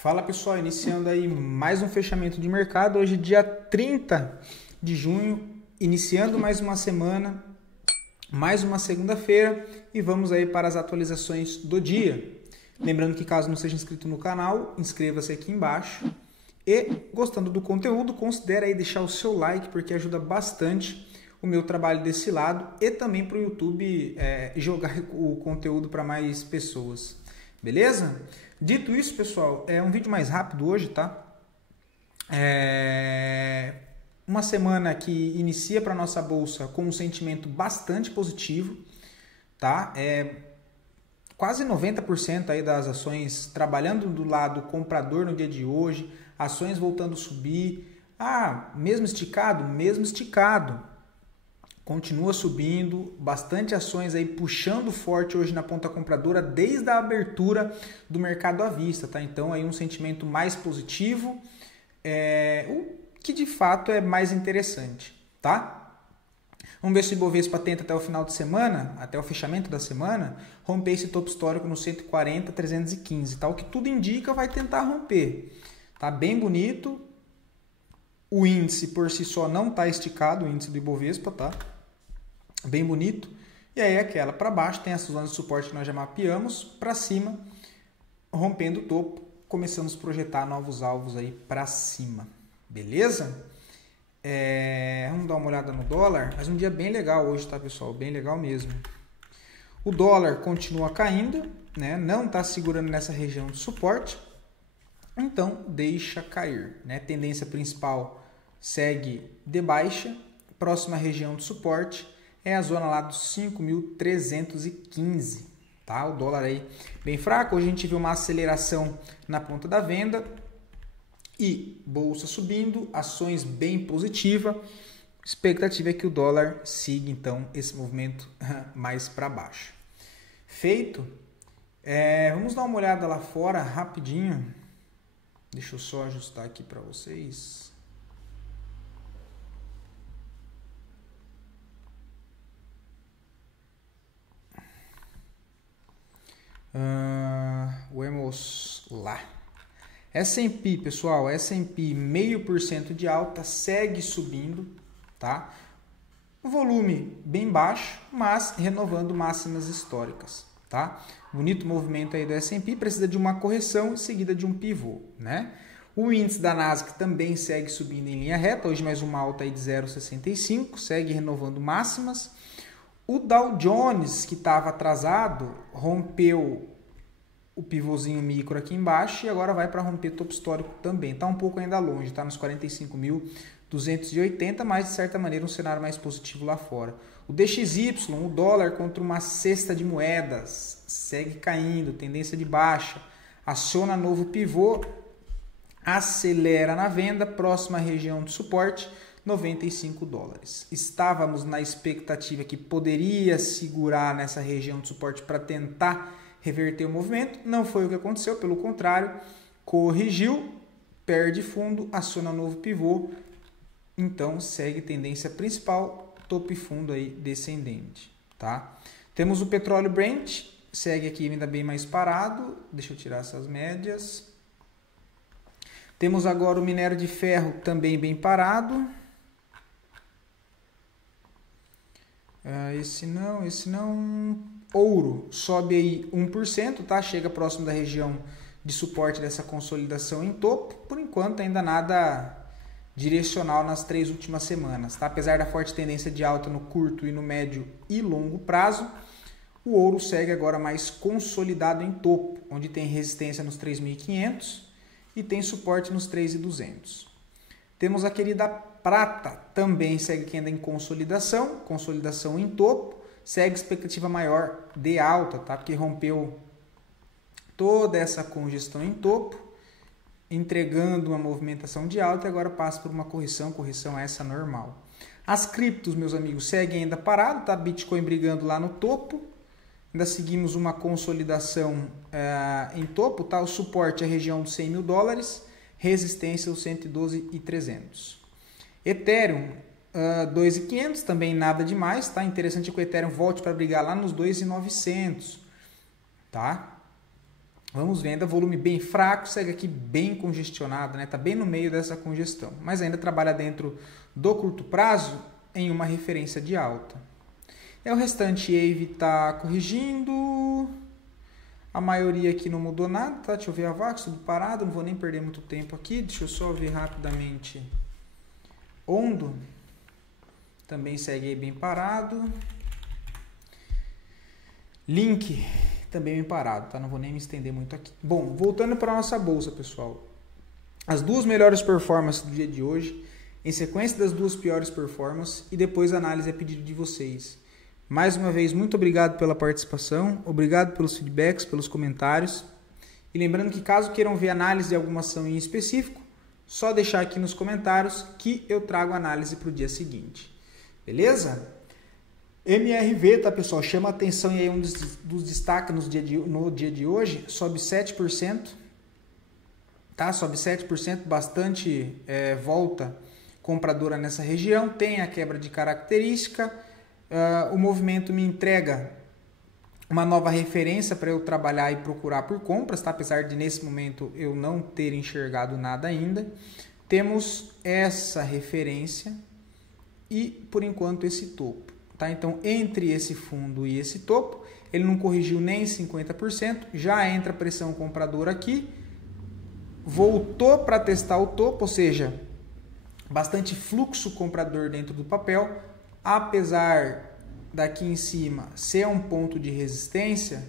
Fala pessoal, iniciando aí mais um fechamento de mercado, hoje dia 30 de junho, iniciando mais uma semana, mais uma segunda-feira e vamos aí para as atualizações do dia. Lembrando que caso não seja inscrito no canal, inscreva-se aqui embaixo e gostando do conteúdo, considere aí deixar o seu like porque ajuda bastante o meu trabalho desse lado e também para o YouTube jogar o conteúdo para mais pessoas. Beleza? Dito isso, pessoal, é um vídeo mais rápido hoje, tá? Uma semana que inicia para a nossa bolsa com um sentimento bastante positivo, tá? Quase 90% aí das ações trabalhando do lado comprador no dia de hoje, ações voltando a subir. Mesmo esticado? Mesmo esticado. Continua subindo, bastante ações aí puxando forte hoje na ponta compradora desde a abertura do mercado à vista, tá? Então aí um sentimento mais positivo, o que de fato é mais interessante, tá? Vamos ver se o Ibovespa tenta até o final de semana, até o fechamento da semana, romper esse topo histórico no 140,315, tá? O que tudo indica vai tentar romper, tá? Bem bonito. O índice por si só não está esticado, o índice do Ibovespa, tá? Bem bonito. E aí aquela para baixo tem essa zona de suporte que nós já mapeamos, para cima, rompendo o topo, começamos a projetar novos alvos aí para cima. Beleza? Vamos dar uma olhada no dólar, mas um dia bem legal hoje, tá, pessoal? Bem legal mesmo. O dólar continua caindo, né? Não está segurando nessa região de suporte, então deixa cair, né? Tendência principal segue de baixa, próxima região de suporte é a zona lá dos 5.315, tá? O dólar aí bem fraco, hoje a gente viu uma aceleração na ponta da venda e bolsa subindo, ações bem positiva, expectativa é que o dólar siga então esse movimento mais para baixo. Feito, vamos dar uma olhada lá fora rapidinho, deixa eu só ajustar aqui para vocês. Vamos lá. S&P, pessoal, S&P 0,5% de alta, segue subindo, tá? O volume bem baixo, mas renovando máximas históricas, tá? Bonito movimento aí do S&P, precisa de uma correção seguida de um pivô, né? O índice da Nasdaq também segue subindo em linha reta, hoje mais uma alta aí de 0,65, segue renovando máximas. O Dow Jones, que estava atrasado, rompeu o pivôzinho micro aqui embaixo e agora vai para romper topo histórico também. Está um pouco ainda longe, está nos 45.280, mas de certa maneira um cenário mais positivo lá fora. O DXY, o dólar contra uma cesta de moedas, segue caindo, tendência de baixa, aciona novo pivô, acelera na venda, próxima região de suporte, $95. Estávamos na expectativa que poderia segurar nessa região de suporte para tentar reverter o movimento. Não foi o que aconteceu, pelo contrário, corrigiu, perde fundo, aciona novo pivô. Então segue tendência principal, topo e fundo aí descendente, tá? Temos o petróleo Brent, segue aqui ainda bem mais parado. Deixa eu tirar essas médias. Temos agora o minério de ferro também bem parado. Esse não. Ouro sobe aí 1%, tá? Chega próximo da região de suporte dessa consolidação em topo. Por enquanto ainda nada direcional nas 3 últimas semanas, tá? Apesar da forte tendência de alta no curto e no médio e longo prazo, o ouro segue agora mais consolidado em topo, onde tem resistência nos 3.500 e tem suporte nos 3.200. Temos a querida prata, também segue aqui ainda em consolidação em topo, segue expectativa maior de alta, tá? Porque rompeu toda essa congestão em topo, entregando uma movimentação de alta e agora passa por uma correção essa normal. As criptos, meus amigos, seguem ainda parado, tá? Bitcoin brigando lá no topo, ainda seguimos uma consolidação em topo, tá? O suporte é a região dos $100.000, resistência os 112.300. Ethereum 2.500, também nada demais, tá? Interessante que o Ethereum volte para brigar lá nos 2.900, tá? Vamos ver, ainda volume bem fraco, segue aqui bem congestionado, né? Tá bem no meio dessa congestão, mas ainda trabalha dentro do curto prazo em uma referência de alta. O restante EIV tá corrigindo, a maioria aqui não mudou nada, tá? Deixa eu ver a VAX, tudo parado, não vou nem perder muito tempo aqui, deixa eu só ver rapidamente. Ondo também segue aí bem parado. Link também bem parado, tá? Não vou nem me estender muito aqui. Bom, voltando para a nossa bolsa, pessoal. As duas melhores performances do dia de hoje, em sequência das duas piores performances e depois a análise a pedido de vocês. Mais uma vez, muito obrigado pela participação, obrigado pelos feedbacks, pelos comentários. E lembrando que caso queiram ver análise de alguma ação em específico, só deixar aqui nos comentários que eu trago a análise para o dia seguinte. Beleza? MRV, tá, pessoal? Chama a atenção e aí um dos destaques no dia de hoje, sobe 7%, tá? Sobe 7%, bastante volta compradora nessa região, tem a quebra de característica, o movimento me entrega uma nova referência para eu trabalhar e procurar por compras, tá? Apesar de nesse momento eu não ter enxergado nada ainda. Temos essa referência e por enquanto esse topo. Tá? Então, entre esse fundo e esse topo, ele não corrigiu nem 50%, já entra pressão compradora aqui, voltou para testar o topo, ou seja, bastante fluxo comprador dentro do papel, apesar daqui em cima ser um ponto de resistência,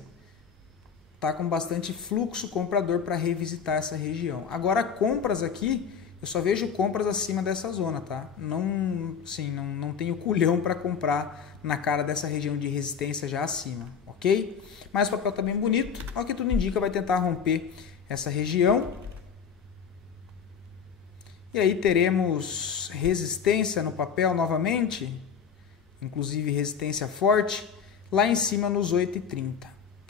tá com bastante fluxo comprador para revisitar essa região. Agora, compras aqui, eu só vejo compras acima dessa zona, tá? Não tenho culhão para comprar na cara dessa região de resistência já acima, ok? Mas o papel tá bem bonito, ao que tudo indica vai tentar romper essa região. E aí teremos resistência no papel novamente, inclusive resistência forte, lá em cima nos 8,30,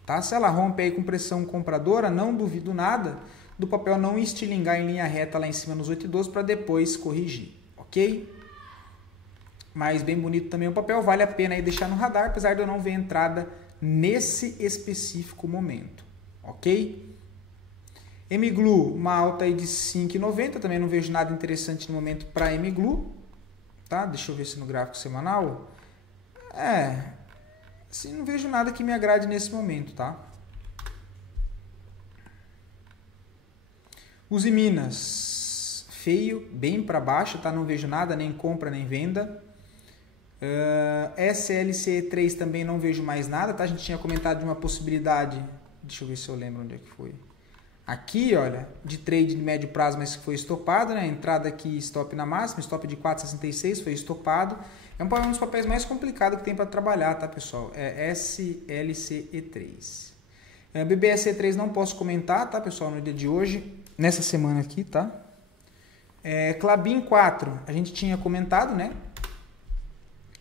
tá? Se ela rompe aí com pressão compradora, não duvido nada do papel não estilingar em linha reta lá em cima nos 8,12 para depois corrigir, ok? Mas bem bonito também o papel, vale a pena aí deixar no radar, apesar de eu não ver entrada nesse específico momento, ok? MGLU, uma alta aí de 5,90, também não vejo nada interessante no momento para MGLU, tá? Deixa eu ver se no gráfico semanal, assim, não vejo nada que me agrade nesse momento, tá? Usiminas, feio, bem para baixo, tá? Não vejo nada, nem compra, nem venda. SLC3 também não vejo mais nada, tá? A gente tinha comentado de uma possibilidade, deixa eu ver se eu lembro onde é que foi. Aqui, olha, de trade de médio prazo, mas que foi estopado, né? Entrada aqui, stop na máxima, stop de 4,66, foi estopado. É um dos papéis mais complicados que tem para trabalhar, tá, pessoal? É SLCE3. BBSC3 não posso comentar, tá, pessoal, no dia de hoje, nessa semana aqui, tá? Klabin 4, a gente tinha comentado, né?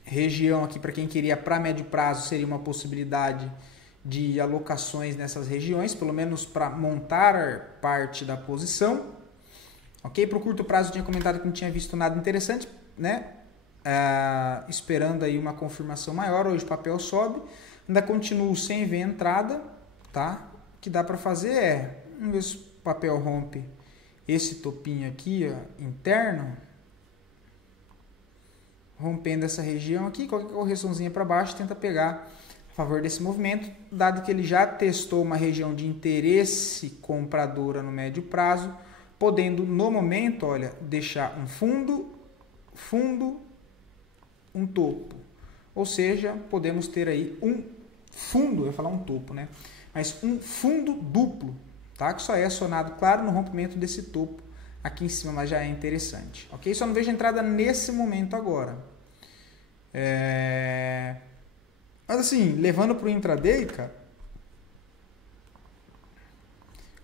Região aqui, para quem queria para médio prazo, seria uma possibilidade de alocações nessas regiões, pelo menos para montar parte da posição. Ok? Para o curto prazo, eu tinha comentado que não tinha visto nada interessante, né? Esperando aí uma confirmação maior. Hoje o papel sobe, ainda continuo sem ver entrada, tá? O que dá para fazer vamos ver se o papel rompe esse topinho aqui, ó, interno, rompendo essa região aqui, qualquer correçãozinha para baixo, tenta pegar a favor desse movimento, dado que ele já testou uma região de interesse compradora no médio prazo, podendo no momento, olha, deixar um fundo, um topo. Ou seja, podemos ter aí um fundo, eu ia falar um topo, né? Mas um fundo duplo, tá? Que só é acionado, claro, no rompimento desse topo aqui em cima, mas já é interessante, ok? Só não vejo entrada nesse momento agora. Mas assim, levando para o intraday, cara,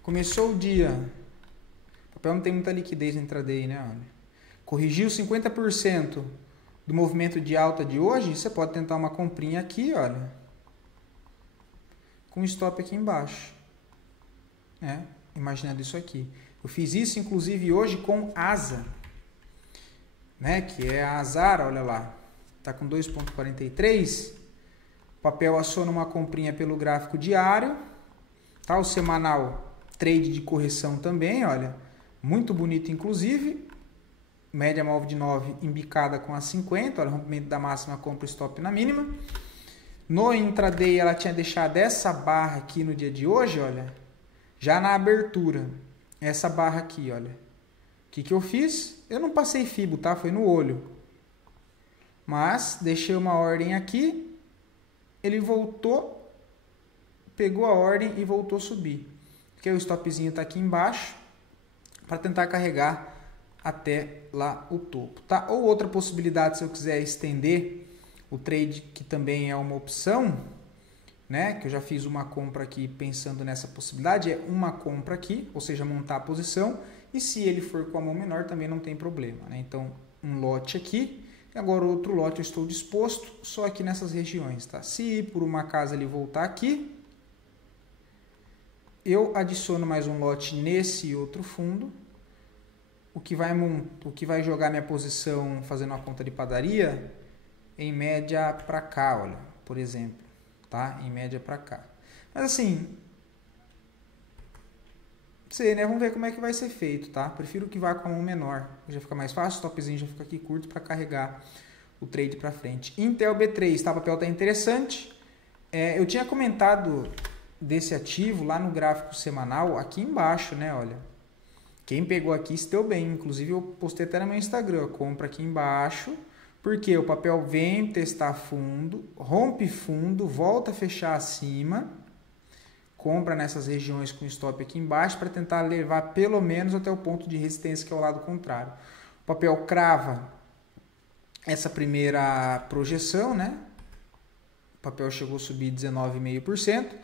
começou o dia, o papel não tem muita liquidez no intraday, né? Olha. Corrigiu 50% do movimento de alta de hoje, você pode tentar uma comprinha aqui, olha, com stop aqui embaixo, né? Imaginando isso aqui. Eu fiz isso, inclusive, hoje com ASA, né? Que é a Azara, olha lá, tá com 2,43, o papel aciona uma comprinha pelo gráfico diário, Tá o semanal trade de correção também, olha, muito bonito inclusive. Média móvel de 9 embicada com a 50, olha, rompimento da máxima, compra stop na mínima. No intraday ela tinha deixado essa barra aqui no dia de hoje, olha, já na abertura, essa barra aqui, olha. O que eu fiz? Eu não passei fibo, tá? Foi no olho. Mas deixei uma ordem aqui, ele voltou, pegou a ordem e voltou a subir. Porque o stopzinho está aqui embaixo para tentar carregar até lá o topo, tá? Ou outra possibilidade, se eu quiser estender o trade, que também é uma opção, né? Que eu já fiz uma compra aqui pensando nessa possibilidade, é uma compra aqui, ou seja, montar a posição, e se ele for com a mão menor também não tem problema, né? Então, um lote aqui, e agora outro lote eu estou disposto só aqui nessas regiões, tá? Se por uma acaso ele voltar aqui, eu adiciono mais um lote nesse outro fundo. O que vai jogar minha posição fazendo uma conta de padaria, em média para cá, olha, por exemplo, tá? Em média para cá. Mas assim, sei, né? Vamos ver como é que vai ser feito, tá? Prefiro que vá com a mão menor, já fica mais fácil, o topzinho já fica aqui curto para carregar o trade para frente. Intel B3, tá? O papel tá interessante. Eu tinha comentado desse ativo lá no gráfico semanal, aqui embaixo, né? Olha. Quem pegou aqui se deu bem, inclusive eu postei até no meu Instagram, compra aqui embaixo, porque o papel vem testar fundo, rompe fundo, volta a fechar acima, compra nessas regiões com stop aqui embaixo para tentar levar pelo menos até o ponto de resistência que é o lado contrário. O papel crava essa primeira projeção, né? O papel chegou a subir 19,5%,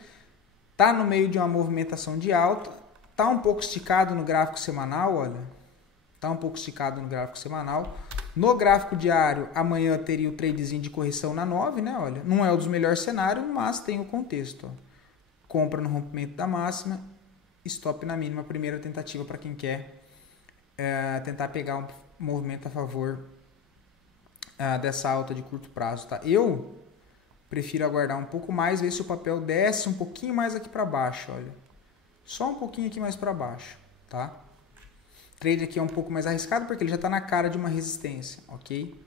tá no meio de uma movimentação de alta. Tá um pouco esticado no gráfico semanal, olha. Tá um pouco esticado no gráfico semanal. No gráfico diário, amanhã teria o tradezinho de correção na 9, né? Olha, não é o dos melhores cenários, mas tem o contexto. Ó. Compra no rompimento da máxima, stop na mínima, primeira tentativa para quem quer tentar pegar um movimento a favor dessa alta de curto prazo, tá? Eu prefiro aguardar um pouco mais, ver se o papel desce um pouquinho mais aqui para baixo, olha. Só um pouquinho aqui mais para baixo, tá? O trade aqui é um pouco mais arriscado porque ele já está na cara de uma resistência, ok?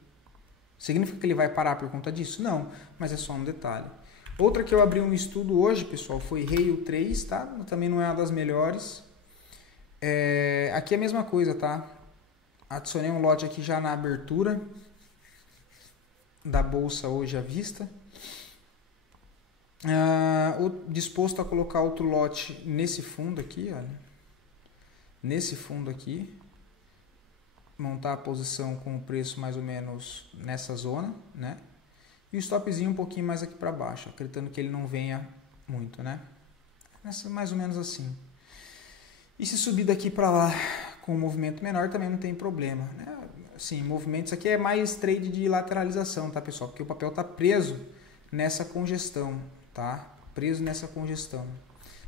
Significa que ele vai parar por conta disso? Não, mas é só um detalhe. Outra que eu abri um estudo hoje, pessoal, foi Rail 3, tá? Também não é uma das melhores. Aqui é a mesma coisa, tá? Adicionei um lote aqui já na abertura da bolsa hoje à vista. Disposto a colocar outro lote nesse fundo aqui, olha. Nesse fundo aqui. Montar a posição com o preço mais ou menos nessa zona, né? E o stopzinho um pouquinho mais aqui para baixo, acreditando que ele não venha muito, né? Mais ou menos assim. E se subir daqui para lá com um movimento menor também não tem problema, né? Assim, movimentos aqui é mais trade de lateralização, tá, pessoal? Porque o papel tá preso nessa congestão, tá? Preso nessa congestão.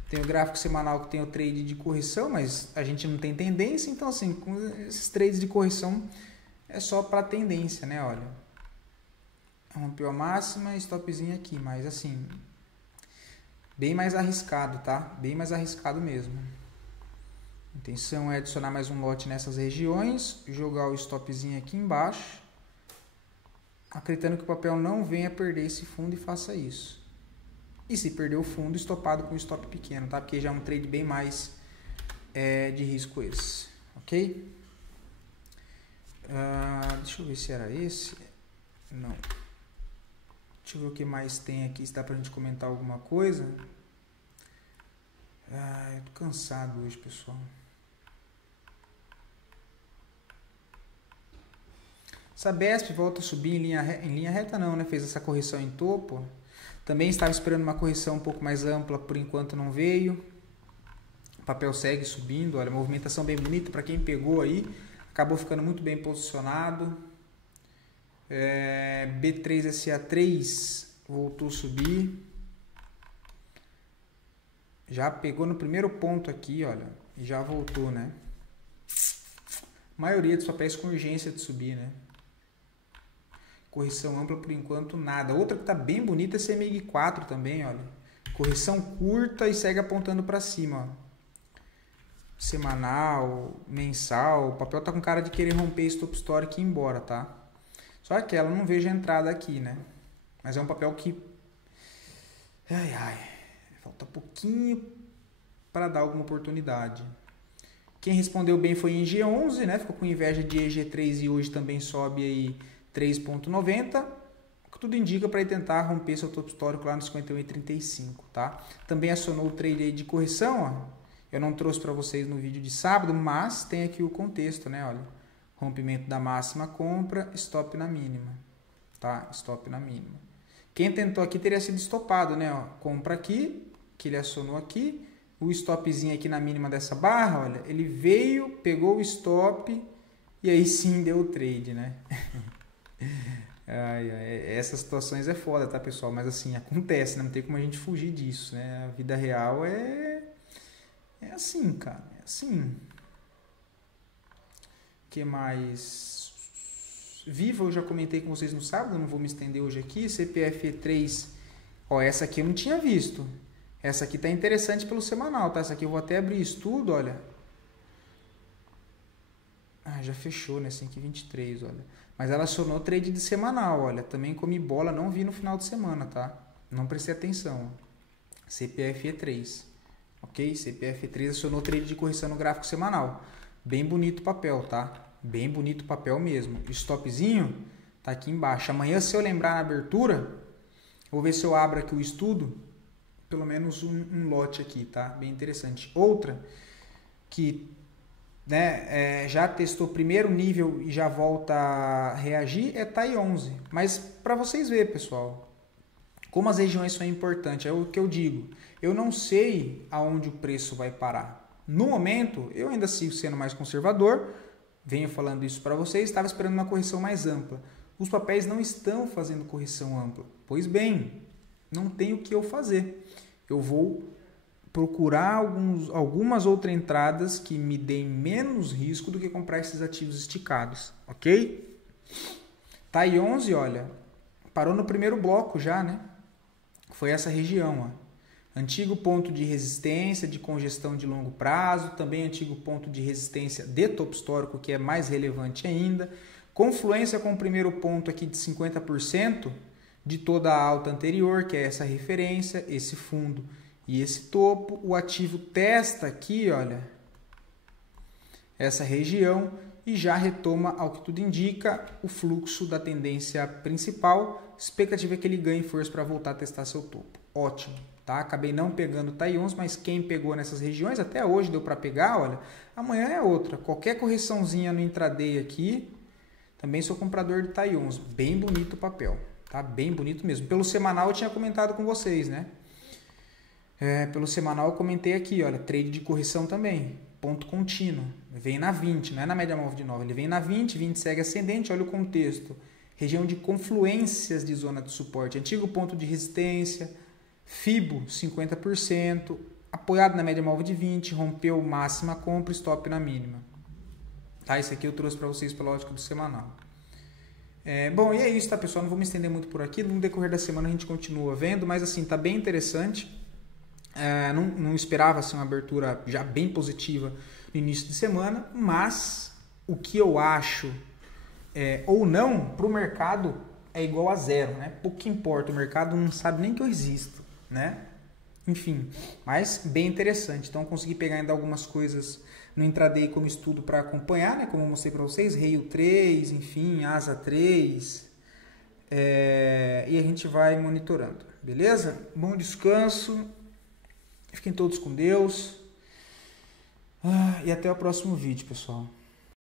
Tem o gráfico semanal que tem o trade de correção, mas a gente não tem tendência, então assim, com esses trades de correção é só para tendência, né? Olha, rompeu a máxima, stopzinho aqui, mas assim, bem mais arriscado, tá? Bem mais arriscado mesmo. A intenção é adicionar mais um lote nessas regiões, jogar o stopzinho aqui embaixo, acreditando que o papel não venha perder esse fundo e faça isso. E se perder o fundo, estopado com stop pequeno, tá? Porque já é um trade bem mais de risco esse, ok? Deixa eu ver se era esse. Não. Deixa eu ver o que mais tem aqui, se dá pra gente comentar alguma coisa. Eu tô cansado hoje, pessoal. Sabesp volta a subir em linha reta não, né? Fez essa correção em topo. Também estava esperando uma correção um pouco mais ampla, por enquanto não veio. O papel segue subindo, olha, movimentação bem bonita para quem pegou aí. Acabou ficando muito bem posicionado. B3SA3 voltou a subir. Já pegou no primeiro ponto aqui, olha, e já voltou, né? A maioria dos papéis com urgência de subir, né? Correção ampla por enquanto nada. Outra que está bem bonita é CMYG4 também, olha. Correção curta e segue apontando para cima, ó. Semanal, mensal, o papel tá com cara de querer romper esse stop histórico e ir embora, tá? Só que ela não vejo a entrada aqui, né? Mas é um papel que... falta pouquinho para dar alguma oportunidade. Quem respondeu bem foi em G11, né? Ficou com inveja de EG3 e hoje também sobe aí 3,90. O que tudo indica para ir tentar romper seu topo histórico lá no 51,35, tá? Também acionou o trade aí de correção, ó. Eu não trouxe para vocês no vídeo de sábado, mas tem aqui o contexto, né? Olha, rompimento da máxima compra, stop na mínima, tá? Stop na mínima. Quem tentou aqui teria sido estopado, né? Ó, compra aqui, que ele acionou aqui, o stopzinho aqui na mínima dessa barra, olha, ele veio, pegou o stop e aí sim deu o trade, né? Essas situações é foda, tá, pessoal? Mas assim, acontece, né? Não tem como a gente fugir disso, né? A vida real é assim, cara, é assim. O que mais? Viva, eu já comentei com vocês no sábado, não vou me estender hoje aqui. CPFE3, ó, essa aqui eu não tinha visto. Essa aqui tá interessante pelo semanal, tá? Essa aqui eu vou até abrir estudo, olha. Já fechou, né? 5,23, olha. Mas ela acionou trade de semanal, olha. Também comi bola, não vi no final de semana, tá? Não prestei atenção. CPFE3. Ok? CPFE3 acionou trade de correção no gráfico semanal. Bem bonito o papel, tá? Bem bonito o papel mesmo. O stopzinho tá aqui embaixo. Amanhã, se eu lembrar na abertura, vou ver se eu abro aqui o estudo. Pelo menos um lote aqui, tá? Bem interessante. Outra que, né, já testou primeiro nível e já volta a reagir é TAI 11. Mas para vocês verem, pessoal, como as regiões são importantes, é o que eu digo. Eu não sei aonde o preço vai parar. No momento, eu ainda sigo sendo mais conservador, venho falando isso para vocês, estava esperando uma correção mais ampla. Os papéis não estão fazendo correção ampla. Pois bem, não tem o que eu fazer. Eu vou procurar algumas outras entradas que me deem menos risco do que comprar esses ativos esticados, ok? TAI 11, olha, parou no primeiro bloco já, né? Foi essa região, ó. Antigo ponto de resistência, de congestão de longo prazo, também antigo ponto de resistência de topo histórico, que é mais relevante ainda. Confluência com o primeiro ponto aqui de 50% de toda a alta anterior, que é essa referência, esse fundo e esse topo. O ativo testa aqui, olha, essa região e já retoma, ao que tudo indica, o fluxo da tendência principal. Expectativa é que ele ganhe força para voltar a testar seu topo. Ótimo. Tá? Acabei não pegando o TAI 11, mas quem pegou nessas regiões, até hoje deu para pegar, olha, amanhã é outra. Qualquer correçãozinha no intraday aqui, também sou comprador de TAI 11. Bem bonito o papel, tá? Bem bonito mesmo. Pelo semanal eu tinha comentado com vocês, né? Pelo semanal eu comentei aqui, olha, trade de correção também, ponto contínuo. Vem na 20, não é na média móvel de 9, ele vem na 20, 20 segue ascendente, olha o contexto. Região de confluências de zona de suporte, antigo ponto de resistência, FIBO 50%, apoiado na média móvel de 20, rompeu máxima compra, stop na mínima. Tá, isso aqui eu trouxe para vocês pela ótica do semanal. Bom, e é isso, tá, pessoal? Não vou me estender muito por aqui. No decorrer da semana a gente continua vendo, mas assim, tá bem interessante. Não esperava assim, uma abertura já bem positiva no início de semana, mas o que eu acho ou não, para o mercado é igual a zero, né? Pouco que importa, o mercado não sabe nem que eu existo, né? Enfim, mas bem interessante. Então, consegui pegar ainda algumas coisas no intraday como estudo para acompanhar, né? Como eu mostrei para vocês, Rail 3, enfim, Asa 3. E a gente vai monitorando, beleza? Bom descanso. Fiquem todos com Deus. E até o próximo vídeo, pessoal.